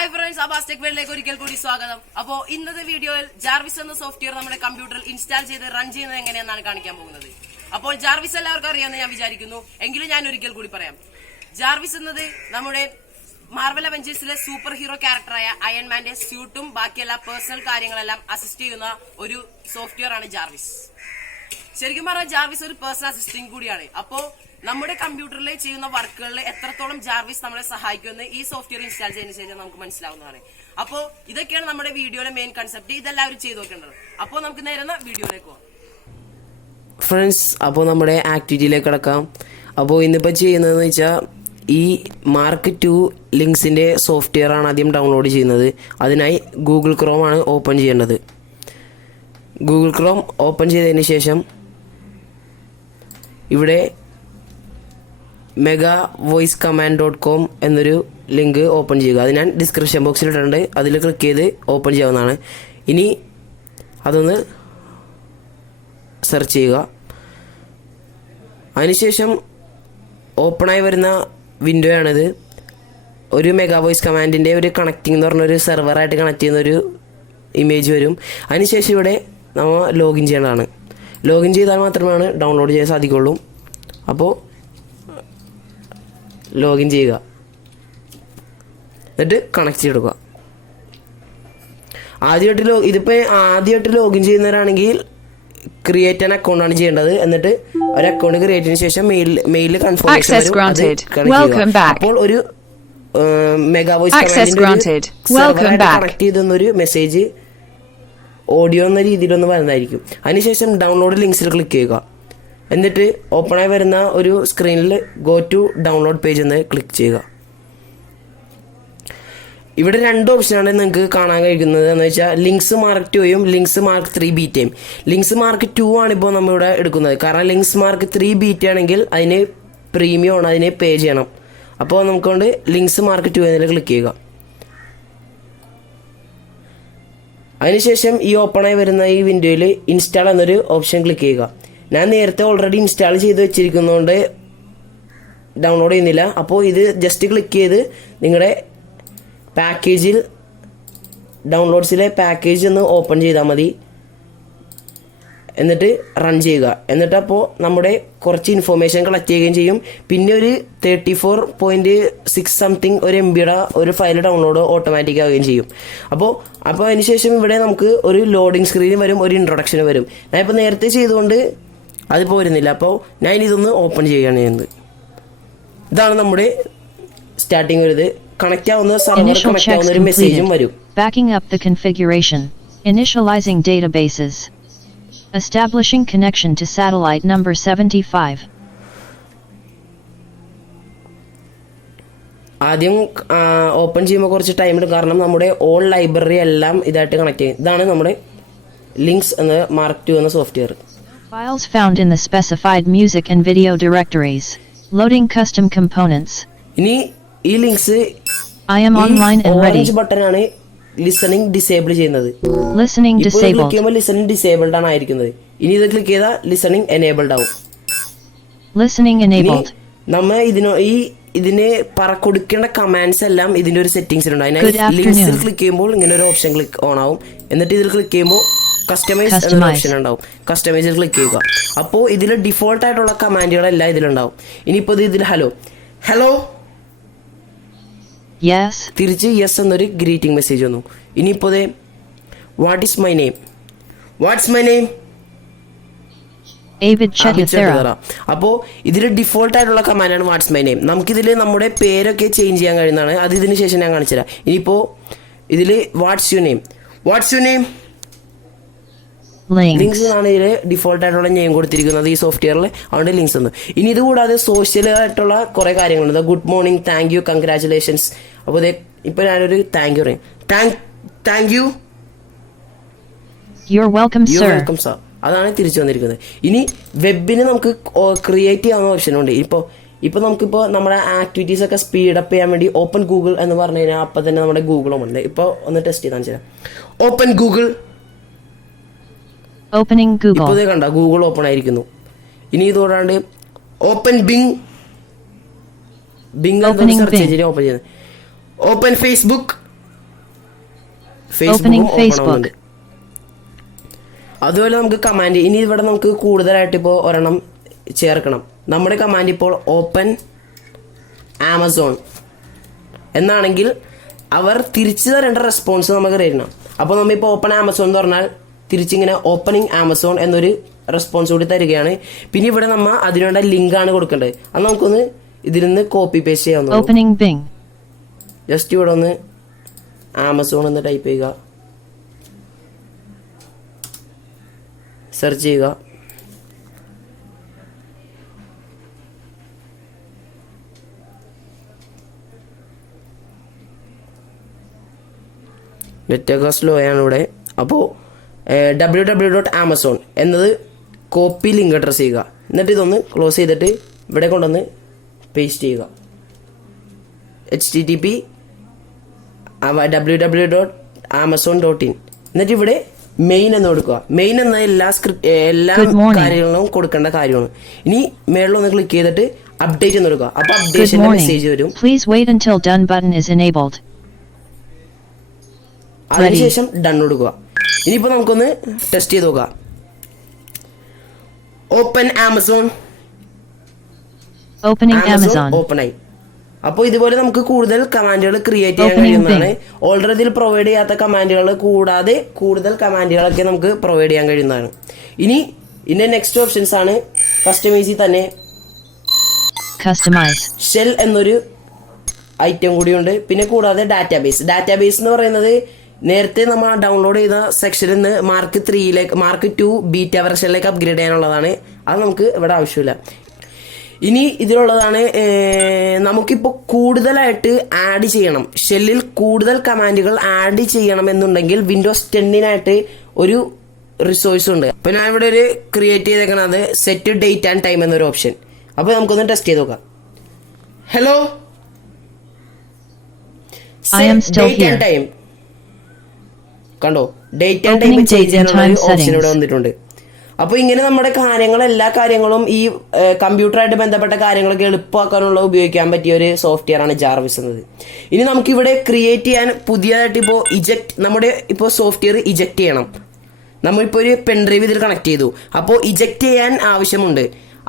Hi friends, അബാസ്റ്റെക്വേളിലേക്ക് ഒരിക്കൽ കൂടി സ്വാഗതം. അപ്പോൾ ഇന്നത്തെ വീഡിയോയിൽ ജാർവിസ് എന്ന സോഫ്റ്റ്വെയർ നമ്മുടെ കമ്പ്യൂട്ടറിൽ ഇൻസ്റ്റാൾ ചെയ്ത് റൺ ചെയ്യുന്നത് എങ്ങനെയെന്നാണ് കാണിക്കാൻ പോകുന്നത്. അപ്പോൾ ജാർവിസ് എല്ലാവർക്കും അറിയാമെന്ന് ഞാൻ വിചാരിക്കുന്നു. എങ്കിലും ഞാൻ ഒരിക്കൽ കൂടി പറയാം. ജാർവിസ് എന്നത് നമ്മുടെ മാർവൽ അവഞ്ചേഴ്സിലെ സൂപ്പർ ഹീറോ ക്യാരക്ടറായ അയൺമാന്റെ സ്യൂട്ടും ബാക്കിയെല്ലാ പേഴ്സണൽ കാര്യങ്ങളെല്ലാം അസിസ്റ്റ് ചെയ്യുന്ന ഒരു സോഫ്റ്റ്വെയർ ആണ് ജാർവിസ്. ശരിക്കും പറഞ്ഞാൽ ജാർവിസ് ഒരു പേഴ്സണൽ അസിസ്റ്റന്റ് കൂടിയാണ്. അപ്പോൾ നമ്മുടെ കമ്പ്യൂട്ടറിൽ ചെയ്യുന്ന വർക്കുകളിൽ എത്രത്തോളം ജാർവിസ് നമ്മളെ സഹായിക്കുമെന്ന് ഈ സോഫ്റ്റ്വെയർ ഇൻസ്റ്റാൾ ചെയ്തതിനു ശേഷം നമുക്ക് മനസ്സിലാവുന്നതാണ്. അപ്പോൾ ഇതൊക്കെയാണ് നമ്മുടെ വീഡിയോയിലെ മെയിൻ കൺസെപ്റ്റ്. ഇതെല്ലാവരും ചെയ്ത് നോക്കേണ്ടത്. അപ്പോൾ നമുക്ക് നേരെ വീഡിയോയിലേക്ക് പോകാം. ഫ്രണ്ട്സ്, അപ്പോൾ നമ്മുടെ ആക്ടിവിറ്റിയിലേക്ക് കിടക്കാം. അപ്പോൾ ഇന്നിപ്പോൾ ചെയ്യുന്നതെന്ന് വെച്ചാൽ ഈ മാർക്ക് 2 ലിങ്ക്സിൻ്റെ സോഫ്റ്റ്വെയർ ആണ് ആദ്യം ഡൗൺലോഡ് ചെയ്യുന്നത്. അതിനായി ഗൂഗിൾ ക്രോം ആണ് ഓപ്പൺ ചെയ്യേണ്ടത്. ഗൂഗിൾ ക്രോം ഓപ്പൺ ചെയ്തതിന് ശേഷം ഇവിടെ megavoicecommand.com എന്നൊരു ലിങ്ക് ഓപ്പൺ ചെയ്യുക. അത് ഞാൻ ഡിസ്ക്രിപ്ഷൻ ബോക്സിൽ ഇട്ടിട്ടുണ്ട്. അതിൽ ക്ലിക്ക് ചെയ്ത് ഓപ്പൺ ചെയ്യാവുന്നതാണ്. ഇനി അതൊന്ന് സെർച്ച് ചെയ്യുക. അതിനുശേഷം ഓപ്പണായി വരുന്ന വിൻഡോ ആണിത്. ഒരു മെഗാവോയിസ് കമാൻഡിൻ്റെ ഒരു കണക്റ്റിംഗ് എന്ന് പറഞ്ഞൊരു സെർവറായിട്ട് കണക്ട് ചെയ്യുന്നൊരു ഇമേജ് വരും. അതിനുശേഷം ഇവിടെ നമ്മൾ ലോഗിൻ ചെയ്യേണ്ടതാണ്. ലോഗിൻ ചെയ്താൽ മാത്രമാണ് ഡൗൺലോഡ് ചെയ്യാൻ സാധിക്കുള്ളൂ. അപ്പോൾ ലോഗിൻ ചെയ്യുക, എന്നിട്ട് കണക്ട് ചെയ്തെടുക്കുക. ആദ്യമായിട്ട് ലോഗിൻ ചെയ്യുന്നവരാണെങ്കിൽ ക്രിയേറ്റ് ആൻ അക്കൗണ്ട് ആണ് ചെയ്യേണ്ടത്. എന്നിട്ട് ഒരു അക്കൗണ്ട് ക്രിയേറ്റ് ചെയ്തതിനു ശേഷം മെയിലിൽ കൺഫർമേഷൻ അപ്പോൾ ഒരു മെഗാവോയിസ് കണക്ട് ചെയ്തെന്നൊരു മെസ്സേജ് ഓഡിയോ എന്ന രീതിയിലൊന്ന് വരുന്നതായിരിക്കും. അതിനുശേഷം ഡൗൺലോഡ് ലിങ്ക്സിൽ ക്ലിക്ക് ചെയ്യുക. എന്നിട്ട് ഓപ്പണായി വരുന്ന ഒരു സ്ക്രീനിൽ ഗോ ടു ഡൗൺലോഡ് പേജ് എന്ന് ക്ലിക്ക് ചെയ്യുക. ഇവിടെ 2 ഓപ്ഷനാണ് നിങ്ങൾക്ക് കാണാൻ കഴിയുന്നത്. എന്ന് വെച്ചാൽ ലിങ്ക്സ് മാർക്ക് 2യും ലിങ്ക്സ് മാർക്ക് 3 ബീറ്റയും. ലിങ്ക്സ് മാർക്ക് 2 ആണ് ഇപ്പോൾ നമ്മളിവിടെ എടുക്കുന്നത്. കാരണം ലിങ്ക്സ് മാർക്ക് 3 ബീറ്റ ആണെങ്കിൽ അതിന് പ്രീമിയം ആണ്, അതിന് പേ ചെയ്യണം. അപ്പോൾ നമുക്കൊണ്ട് ലിങ്ക്സ് മാർക്ക് 2 എന്നതിൽ ക്ലിക്ക് ചെയ്യുക. അതിനുശേഷം ഈ ഓപ്പണായി വരുന്ന ഈ വിൻഡോയിൽ ഇൻസ്റ്റാൾ എന്നൊരു ഓപ്ഷൻ ക്ലിക്ക് ചെയ്യുക. ഞാൻ നേരത്തെ ഓൾറെഡി ഇൻസ്റ്റാൾ ചെയ്ത് വെച്ചിരിക്കുന്നതുകൊണ്ട് ഡൗൺലോഡ് ചെയ്യുന്നില്ല. അപ്പോൾ ഇത് ജസ്റ്റ് ക്ലിക്ക് ചെയ്ത് നിങ്ങളുടെ പാക്കേജിൽ ഡൗൺലോഡ്സിലെ പാക്കേജ് ഒന്ന് ഓപ്പൺ ചെയ്താൽ മതി. എന്നിട്ട് റൺ ചെയ്യുക. എന്നിട്ട് അപ്പോൾ നമ്മുടെ കുറച്ച് ഇൻഫോർമേഷൻ കളക്ട് ചെയ്യുകയും ചെയ്യും. പിന്നെ ഒരു 34.6 സംതിങ് ഒരു MBയുടെ ഒരു ഫയൽ ഡൗൺലോഡ് ഓട്ടോമാറ്റിക് ആവുകയും ചെയ്യും. അപ്പോൾ അതിനുശേഷം ഇവിടെ നമുക്ക് ഒരു ലോഡിംഗ് സ്ക്രീനും വരും, ഒരു ഇൻട്രൊഡക്ഷനും വരും. ഞാൻ ഇപ്പോൾ നേരത്തെ ചെയ്തുകൊണ്ട് അതിപ്പോൾ വരുന്നില്ല. അപ്പോൾ ഞാൻ ഇതൊന്ന് ഓപ്പൺ ചെയ്യുകയാണ് ചെയ്യുന്നത്. ഇതാണ് നമ്മുടെ സ്റ്റാർട്ടിങ് വരുന്നത്. കണക്ട് ആവുന്ന സർവർ കണക്ട് ആവുന്ന ഒരു മെസ്സേജും വരും. Backing up the configuration, initializing databases, establishing connection to satellite number 75. ആദ്യം ഓപ്പൺ ചെയ്യുമ്പോൾ കുറച്ച് ടൈം എടുക്കും. കാരണം നമ്മുടെ ഓൾ ലൈബ്രറി എല്ലാം ഇതായിട്ട് കണക്ട് ചെയ്യും. ഇതാണ് നമ്മുടെ ലിങ്ക്സ് എന്ന മാർക്ക് 2 എന്ന software. Files found in the specified music and video directories. Loading custom components. ഇനി ഈ links I am online and ready. Orange button ആണ് ലിസണിംഗ് ഡിസേബിൾ ചെയ്യുന്നത്. Listening disabled. ക്ലിക്ക് ചെയ്യുമ്പോൾ ലിസണിംഗ് ഡിസേബിൾഡ് ആണ് ആയിരിക്കുന്നത്. ഇനി ഇത് ക്ലിക്ക് ചെയ്താൽ ലിസണിംഗ് എനേബിൾഡ് ആവും. Listening enabled. നമ്മൾ ഇതിന് കൊടുക്കേണ്ട കമാൻഡ്സ് എല്ലാം ഇതിന്റെ ഒരു സെറ്റിംഗ്സിലുണ്ട്. അതിനായി ലിങ്ക്സിൽ ക്ലിക്ക് ചെയ്യുമ്പോൾ ഇങ്ങനെ ഒരു ഓപ്ഷൻ ക്ലിക്ക് ഓൺ ആവും. എന്നിട്ട് ഇതിൽ ക്ലിക്ക് ചെയ്യുമ്പോൾ കസ്റ്റമൈസ് എന്ന ഓപ്ഷൻ ഉണ്ടാവും. കസ്റ്റമൈസിൽ ക്ലിക്ക് ചെയ്യുക. അപ്പോൾ ഇതിൽ ഡിഫോൾട്ട് ആയിട്ടുള്ള കമാൻഡുകളെല്ലാം ഇതിലുണ്ടാവും. ഇനിയിപ്പോൾ ഇതിൽ ഹലോ യെസ് തിരിച്ച് യെസ് എന്നൊരു ഗ്രീറ്റിംഗ് മെസ്സേജ് വന്നു. ഇനിയിപ്പോൾ വാട്ട്സ് മൈ നെയിം അപ്പോൾ ഇതിൽ ഡിഫോൾട്ട് ആയിട്ടുള്ള കമാൻഡാണ് വാട്ട്സ് മൈ നെയിം. നമുക്കിതിൽ നമ്മുടെ പേരൊക്കെ ചേഞ്ച് ചെയ്യാൻ കഴിയുന്നതാണ്. അത് ഇതിന് ശേഷം ഞാൻ കാണിച്ചു തരാം. ഇനിയിപ്പോൾ ഇതിൽ വാട്ട്സ് യു നെയിം ലിങ്ക്സ് ആണ് ഇതിൽ ഡിഫോൾട്ട് ആയിട്ടുള്ള നെയിം കൊടുത്തിരിക്കുന്നത് ഈ സോഫ്റ്റ്വെയറിൽ. അതുകൊണ്ട് ലിങ്ക്സ് ഒന്ന്. ഇനി ഇത് കൂടാതെ സോഷ്യൽ ആയിട്ടുള്ള കുറേ കാര്യങ്ങളുണ്ട്. Good morning, thank you, congratulations. അപ്പോൾ ഇപ്പോൾ ഞാനൊരു താങ്ക് യു പറയും. Thank you, your welcome sir. അതാണ് തിരിച്ചു വന്നിരിക്കുന്നത്. ഇനി വെബിന് നമുക്ക് ക്രിയേറ്റ് ചെയ്യാവുന്ന ഓപ്ഷനുണ്ട്. ഇപ്പോൾ നമുക്കിപ്പോൾ നമ്മുടെ ആക്ടിവിറ്റീസ് ഒക്കെ സ്പീഡപ്പ് ചെയ്യാൻ വേണ്ടി ഓപ്പൺ ഗൂഗിൾ എന്ന് പറഞ്ഞു കഴിഞ്ഞാൽ അപ്പം തന്നെ നമ്മുടെ ഗൂഗിളും ഉണ്ട്. ഇപ്പോൾ ഒന്ന് ടെസ്റ്റ് ചെയ്താൽ വെച്ചാൽ ഓപ്പൺ ഗൂഗിൾ. ഇപ്പോൾ കണ്ട ഗൂഗിൾ ഓപ്പൺ ആയിരിക്കുന്നു. ഇനി ഇതോടാണ്ട് open Bing search engine open ചെയ്യുന്നത്. ഓപ്പൺ ഫേസ്ബുക്ക് Opening ഫേസ്ബുക്കും ഓപ്പൺ Facebook. ആവുന്നുണ്ട്. അതുപോലെ നമുക്ക് കമാൻഡ് ഇനി ഇവിടെ നമുക്ക് കൂടുതലായിട്ട് ഇപ്പോൾ ഒരെണ്ണം ചേർക്കണം. നമ്മുടെ കമാൻഡ് ഇപ്പോൾ ഓപ്പൺ ആമസോൺ എന്നാണെങ്കിൽ അവർ തിരിച്ചു തരേണ്ട റെസ്പോൺസ് നമുക്ക് തരണം. അപ്പോൾ നമ്മളിപ്പോൾ ഓപ്പൺ ആമസോൺ എന്ന് പറഞ്ഞാൽ തിരിച്ചിങ്ങനെ ഓപ്പണിംഗ് ആമസോൺ എന്നൊരു റെസ്പോൺസ് കൂടി തരികയാണ്. പിന്നെ ഇവിടെ നമ്മൾ അതിനുള്ള ലിങ്ക് ആണ് കൊടുക്കേണ്ടത്. അത് നമുക്കൊന്ന് ഇതിൽ നിന്ന് കോപ്പി പേസ്റ്റ് ചെയ്യാവുന്നതാണ്. Opening Bing. ജസ്റ്റ് ഇവിടെ ഒന്ന് ആമസോൺ എന്ന് ടൈപ്പ് ചെയ്യുക, സെർച്ച് ചെയ്യുക. നെറ്റൊക്കെ സ്ലോ ആണ് ഇവിടെ. അപ്പോൾ www.amazon എന്നത് കോപ്പി ലിങ്ക് അഡ്രസ് ചെയ്യുക. എന്നിട്ട് ഇതൊന്ന് ക്ലോസ് ചെയ്തിട്ട് ഇവിടെ കൊണ്ടുവന്ന് പേസ്റ്റ് ചെയ്യുക. http www.amazon.in എന്നിട്ട് ഇവിടെ മെയിൻ എന്ന് കൊടുക്കുക. മെയിൻ എന്ന എല്ലാ കാര്യങ്ങളും കൊടുക്കേണ്ട കാര്യമാണ്. ഇനി മേളിലൊന്ന് ക്ലിക്ക് ചെയ്തിട്ട് അപ്ഡേറ്റ് എന്ന് കൊടുക്കുക. അപ്പോൾ അപ്ഡേഷന്റെ മെസ്സേജ് വരും. Please wait until done button is enabled. അതിനുശേഷം ഡൺ കൊടുക്കുക. ഇനിയിപ്പോൾ നമുക്കൊന്ന് ടെസ്റ്റ് ചെയ്ത് നോക്കാം. Open Amazon. Opening Amazon. Open ആയി. അപ്പോൾ ഇതുപോലെ നമുക്ക് കൂടുതൽ കമാൻഡുകൾ ക്രിയേറ്റ് ചെയ്യാൻ കഴിയുന്നതാണ്. ഓൾറെഡി ഇതിൽ പ്രൊവൈഡ് ചെയ്യാത്ത കമാൻഡുകൾ കൂടാതെ കൂടുതൽ കമാൻഡുകളൊക്കെ നമുക്ക് പ്രൊവൈഡ് ചെയ്യാൻ കഴിയുന്നതാണ്. ഇനി ഇതിന്റെ നെക്സ്റ്റ് ഓപ്ഷൻസ് ആണ് കസ്റ്റമൈസിൽ തന്നെ Customize. ഷെൽ എന്നൊരു ഐറ്റം കൂടിയുണ്ട്. പിന്നെ കൂടാതെ ഡാറ്റാബേസ്. ഡാറ്റാബേസ് എന്ന് പറയുന്നത് നേരത്തെ നമ്മൾ ഡൗൺലോഡ് ചെയ്ത സെക്ഷനിൽ നിന്ന് മാർക്ക് 2 ബീറ്റ വെർഷനിലേക്ക് അപ്ഗ്രേഡ് ചെയ്യാനുള്ളതാണ്. അത് നമുക്ക് ഇവിടെ ആവശ്യമില്ല. ഇനി ഇതിലുള്ളതാണ് നമുക്കിപ്പോൾ കൂടുതലായിട്ട് ആഡ് ചെയ്യണം, ഷെല്ലിൽ കൂടുതൽ കമാൻഡുകൾ ആഡ് ചെയ്യണം എന്നുണ്ടെങ്കിൽ വിൻഡോസ് 10 ഒരു റിസോഴ്സ് ഉണ്ട്. അപ്പോൾ ഞാൻ ഇവിടെ ഒരു ക്രിയേറ്റ് ചെയ്തേക്കണത് സെറ്റ് ഡേറ്റ് ആൻഡ് ടൈം എന്നൊരു ഓപ്ഷൻ. അപ്പോൾ നമുക്കൊന്ന് ടെസ്റ്റ് ചെയ്ത് നോക്കാം. ഹലോ, ഡേറ്റ് ആൻഡ് ടൈം കണ്ടോ? ഡേറ്റ് ആൻഡ് ടൈം ചേഞ്ച് ചെയ്യാനുള്ള ഒരു ഓപ്ഷൻ ഇവിടെ വന്നിട്ടുണ്ട്. അപ്പോൾ ഇങ്ങനെ നമ്മുടെ എല്ലാ കാര്യങ്ങളും ഈ കമ്പ്യൂട്ടറായിട്ട് ബന്ധപ്പെട്ട കാര്യങ്ങളൊക്കെ എളുപ്പമാക്കാനുള്ള ഉപയോഗിക്കാൻ പറ്റിയ ഒരു സോഫ്റ്റ്വെയർ ആണ് JAR.V.IS എന്നത്. ഇനി നമുക്കിവിടെ ക്രിയേറ്റ് ചെയ്യാൻ പുതിയതായിട്ട് ഇപ്പോൾ നമ്മുടെ ഇപ്പോൾ സോഫ്റ്റ്വെയർ ഇജക്റ്റ് ചെയ്യണം. നമ്മളിപ്പോൾ ഒരു പെൻഡ്രൈവ് ഇതിൽ കണക്ട് ചെയ്തു. അപ്പോൾ ഇജക്റ്റ് ചെയ്യാൻ ആവശ്യമുണ്ട്.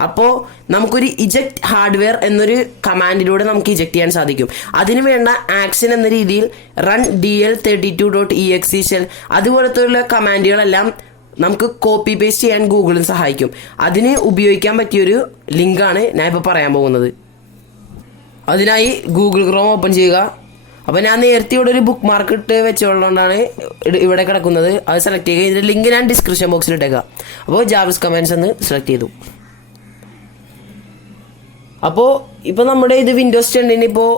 അപ്പോൾ നമുക്കൊരു ഇജക്റ്റ് ഹാർഡ്വെയർ എന്നൊരു കമാൻഡിലൂടെ നമുക്ക് ഇജക്റ്റ് ചെയ്യാൻ സാധിക്കും. അതിന് വേണ്ട ആക്ഷൻ എന്ന രീതിയിൽ റൺ DL32.exe ഷെൽ അതുപോലത്തുള്ള കമാൻഡുകളെല്ലാം നമുക്ക് കോപ്പി പേസ്റ്റ് ചെയ്യാൻ ഗൂഗിളിൽ സഹായിക്കും. അതിന് ഉപയോഗിക്കാൻ പറ്റിയൊരു ലിങ്കാണ് ഞാൻ ഇപ്പോൾ പറയാൻ പോകുന്നത്. അതിനായി ഗൂഗിൾ ക്രോം ഓപ്പൺ ചെയ്യുക. അപ്പോൾ ഞാൻ നേരത്തെ ഇവിടെ ഒരു ബുക്ക് മാർക്ക് ഇട്ട് വെച്ചുകൊണ്ടാണ് ഇവിടെ കിടക്കുന്നത്. അത് സെലക്ട് ചെയ്യുക. ഇതിൻ്റെ ലിങ്ക് ഞാൻ ഡിസ്ക്രിപ്ഷൻ ബോക്സിൽ ഇട്ടേക്കാം. അപ്പോൾ JAR.V.IS കമാൻഡ്സ് എന്ന് സെലക്ട് ചെയ്തു. അപ്പോൾ ഇപ്പോൾ നമ്മുടെ ഇത് വിൻഡോസ് 10 ഇപ്പോൾ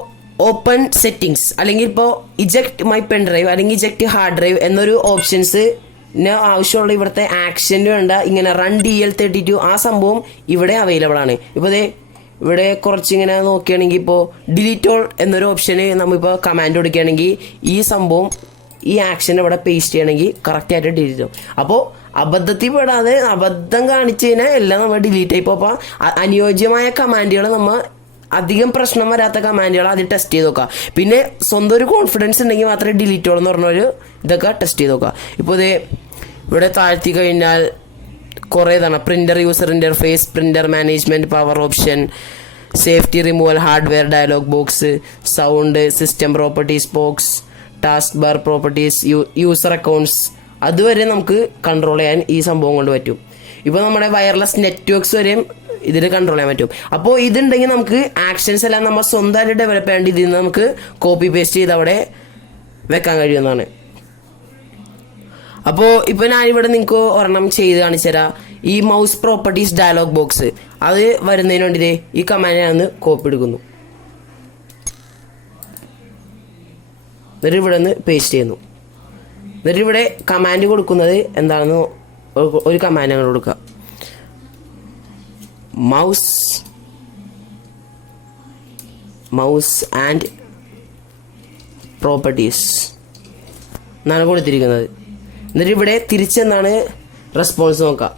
ഓപ്പൺ സെറ്റിങ്സ് അല്ലെങ്കിൽ ഇപ്പോൾ ഇജക്റ്റ് മൈ പെൻ ഡ്രൈവ് അല്ലെങ്കിൽ ഇജക്റ്റ് ഹാർഡ് ഡ്രൈവ് എന്നൊരു ഓപ്ഷൻസ് ആവശ്യമുള്ള ഇവിടുത്തെ ആക്ഷന് വേണ്ട ഇങ്ങനെ റൺ DL32 ആ സംഭവം ഇവിടെ അവൈലബിൾ ആണ്. ഇപ്പോൾ ഇവിടെ കുറച്ചിങ്ങനെ നോക്കുകയാണെങ്കിൽ ഇപ്പോൾ ഡിലീറ്റ് ഓൾ എന്നൊരു ഓപ്ഷന് നമ്മളിപ്പോൾ കമാൻഡ് കൊടുക്കുകയാണെങ്കിൽ ഈ സംഭവം ഈ ആക്ഷൻ ഇവിടെ പേസ്റ്റ് ചെയ്യണമെങ്കിൽ കറക്റ്റായിട്ട് ഡിലീറ്റ് ആവും. അപ്പോൾ അബദ്ധത്തിൽ പെടാതെ അബദ്ധം കാണിച്ചു കഴിഞ്ഞാൽ എല്ലാം നമ്മൾ ഡിലീറ്റ് ആയിപ്പോൾ. അപ്പോൾ അനുയോജ്യമായ കമാൻഡുകൾ നമ്മൾ അധികം പ്രശ്നം വരാത്ത കമാൻഡുകൾ ആദ്യം ടെസ്റ്റ് ചെയ്ത് നോക്കുക. പിന്നെ സ്വന്തം ഒരു കോൺഫിഡൻസ് ഉണ്ടെങ്കിൽ മാത്രമേ ഡിലീറ്റ് ഓൾ എന്ന് പറഞ്ഞൊരു ഇതൊക്കെ ടെസ്റ്റ് ചെയ്ത് നോക്കുക. ഇപ്പോൾ ഇവിടെ താഴ്ത്തി കഴിഞ്ഞാൽ കുറേ ഇതാണ്. Printer user interface, printer management, power option, safety removal, hardware dialogue box, sound, system properties box, task bar properties, user accounts, അതുവരെ നമുക്ക് കൺട്രോൾ ചെയ്യാൻ ഈ സംഭവം കൊണ്ട് പറ്റും. ഇപ്പോൾ നമ്മുടെ വയർലെസ് നെറ്റ്വർക്ക്സ് വരെയും ഇതിൽ കൺട്രോൾ ചെയ്യാൻ പറ്റും. അപ്പോൾ ഇതുണ്ടെങ്കിൽ നമുക്ക് ആക്ഷൻസ് എല്ലാം നമ്മൾ സ്വന്തമായിട്ട് ഡെവലപ്പ് ചെയ്യേണ്ട ഇതിൽ നിന്ന് നമുക്ക് കോപ്പി പേസ്റ്റ് ചെയ്ത് അവിടെ വെക്കാൻ കഴിയുന്നതാണ്. അപ്പോൾ ഇപ്പോൾ ഞാനിവിടെ നിങ്ങൾക്ക് ഒരെണ്ണം ചെയ്ത് കാണിച്ചു തരാം. ഈ മൗസ് പ്രോപ്പർട്ടീസ് ഡയലോഗ് ബോക്സ് അത് വരുന്നതിന് വേണ്ടി ഈ കമാൻഡ് ഞാനൊന്ന് കോപ്പി എടുക്കുന്നു. എന്നിട്ട് ഇവിടെ നിന്ന് പേസ്റ്റ് ചെയ്യുന്നു. എന്നിട്ട് ഇവിടെ കമാൻഡ് കൊടുക്കുന്നത് എന്താണെന്ന് ഒരു കമാൻഡ് ഞങ്ങൾ കൊടുക്കുക. മൗസ് ആൻഡ് പ്രോപ്പർട്ടീസ് എന്നാണ് കൊടുത്തിരിക്കുന്നത്. എന്നിട്ട് ഇവിടെ തിരിച്ചെന്നാണ് റെസ്പോൺസ് നോക്കുക.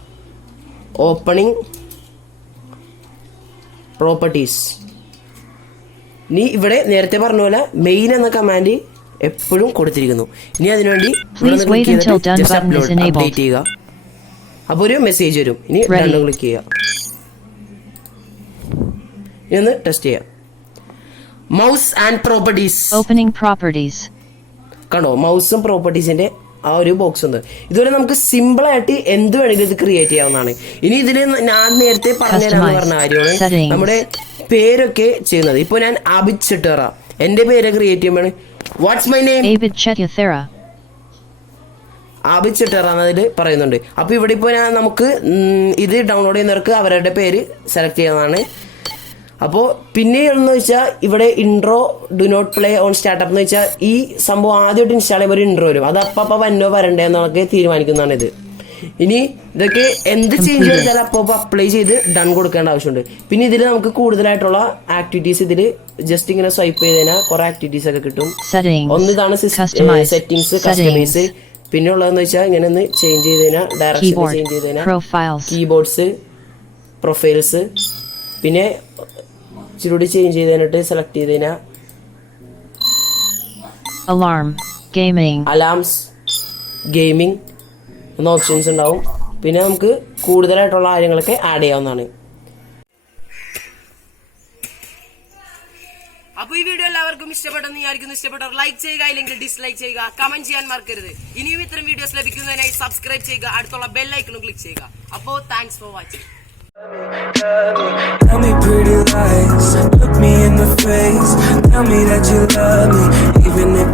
Opening properties. ഇനി ഇവിടെ നേരത്തെ പറഞ്ഞ പോലെ മെയിൻ എന്ന കമാൻഡ് എപ്പോഴും കൊടുത്തിരിക്കുന്നു. ഇനി അതിനുവേണ്ടി Please wait until done button is enabled. Update ചെയ്യുക. അപ്പോൾ ഒരു മെസ്സേജ് വരും. ഇനി Ready. ഡൺ ക്ലിക്ക് ചെയ്യുക. ഇനി ഒന്ന് ടെസ്റ്റ് ചെയ്യാം. Mouse and properties. Opening properties. കണ്ടോ, മൗസും പ്രോപ്പർട്ടീസിന്റെ ആ ഒരു ബോക്സ് ഉണ്ട്. ഇതുവരെ നമുക്ക് സിമ്പിൾ ആയിട്ട് എന്ത് വേണമെങ്കിലും ഇത് ക്രിയേറ്റ് ചെയ്യാവുന്നതാണ്. ഇനി ഇതിൽ ഞാൻ നേരത്തെ പറഞ്ഞുതരാന്ന് പറഞ്ഞ കാര്യമാണ് നമ്മുടെ പേരൊക്കെ ചെയ്യുന്നത്. ഇപ്പോൾ ഞാൻ ആബിദ് ചിട്ടേറ, എന്റെ പേര് ക്രിയേറ്റ് ചെയ്യുമ്പോൾ വാട്ട്സ് മൈ നെയിം ആബിദ് ചിട്ടേറ എന്നതിൽ പറയുന്നുണ്ട്. അപ്പോൾ ഇവിടെ ഇപ്പോൾ നമുക്ക് ഇത് ഡൗൺലോഡ് ചെയ്യുന്നവർക്ക് അവരുടെ പേര് സെലക്ട് ചെയ്യാവുന്നതാണ്. അപ്പോൾ പിന്നെയെന്ന് വെച്ചാൽ ഇവിടെ intro do not play on startup എന്ന് വെച്ചാൽ ഈ സംഭവം ആദ്യമായിട്ട് ഇൻസ്റ്റാൾ ചെയ്യുമ്പോൾ ഒരു ഇൻട്രോ വരും. അത് അപ്പം വന്നോ വരണ്ടേ എന്നൊക്കെ തീരുമാനിക്കുന്നതാണ് ഇത്. ഇനി ഇതൊക്കെ എന്ത് ചേഞ്ച് ചെയ്താലും അപ്പോൾ അപ്ലൈ ചെയ്ത് ഡൺ കൊടുക്കേണ്ട ആവശ്യമുണ്ട്. പിന്നെ ഇതിൽ നമുക്ക് കൂടുതലായിട്ടുള്ള ആക്ടിവിറ്റീസ് ഇതിൽ ജസ്റ്റ് ഇങ്ങനെ സ്വൈപ്പ് ചെയ്ത് കഴിഞ്ഞാൽ കുറെ ആക്ടിവിറ്റീസ് ഒക്കെ കിട്ടും. ഒന്ന് ഇതാണ് സെറ്റിംഗ്സ്, കസ്റ്റമൈസ്. പിന്നെ ഉള്ളതെന്ന് വെച്ചാൽ ഇങ്ങനെ ഒന്ന് ചേഞ്ച് ചെയ്ത് കഴിഞ്ഞാൽ ഡയറക്ഷൻ ചേഞ്ച് ചെയ്ത് കഴിഞ്ഞാൽ കീബോർഡ്സ്, പ്രൊഫൈൽസ്, പിന്നെ ഇച്ചിരി ചേഞ്ച് ചെയ്തിട്ട് സെലക്ട് ചെയ്ത് കഴിഞ്ഞാൽ അലാംസ്, ഗെയിമിംഗ് എന്ന ഓപ്ഷൻസ് ഉണ്ടാവും. പിന്നെ നമുക്ക് കൂടുതലായിട്ടുള്ള കാര്യങ്ങളൊക്കെ ആഡ് ചെയ്യാവുന്നതാണ്. അപ്പൊ ഈ വീഡിയോ എല്ലാവർക്കും ഇഷ്ടപ്പെട്ടെന്ന് വിചാരിക്കുന്നു. ഇഷ്ടപ്പെട്ടവർ ലൈക്ക് ചെയ്യുക, അല്ലെങ്കിൽ ഡിസ്ലൈക്ക് ചെയ്യുക, കമന്റ് ചെയ്യാൻ മറക്കരുത്. ഇനിയും ഇത്തരം വീഡിയോസ് ലഭിക്കുന്നതിനായി സബ്സ്ക്രൈബ് ചെയ്യുക, അടുത്തുള്ള ബെൽ ഐക്കണും ക്ലിക്ക് ചെയ്യുക. അപ്പോ thanks for watching. Tell me pretty lies, look me in the face, tell me that you love me, even if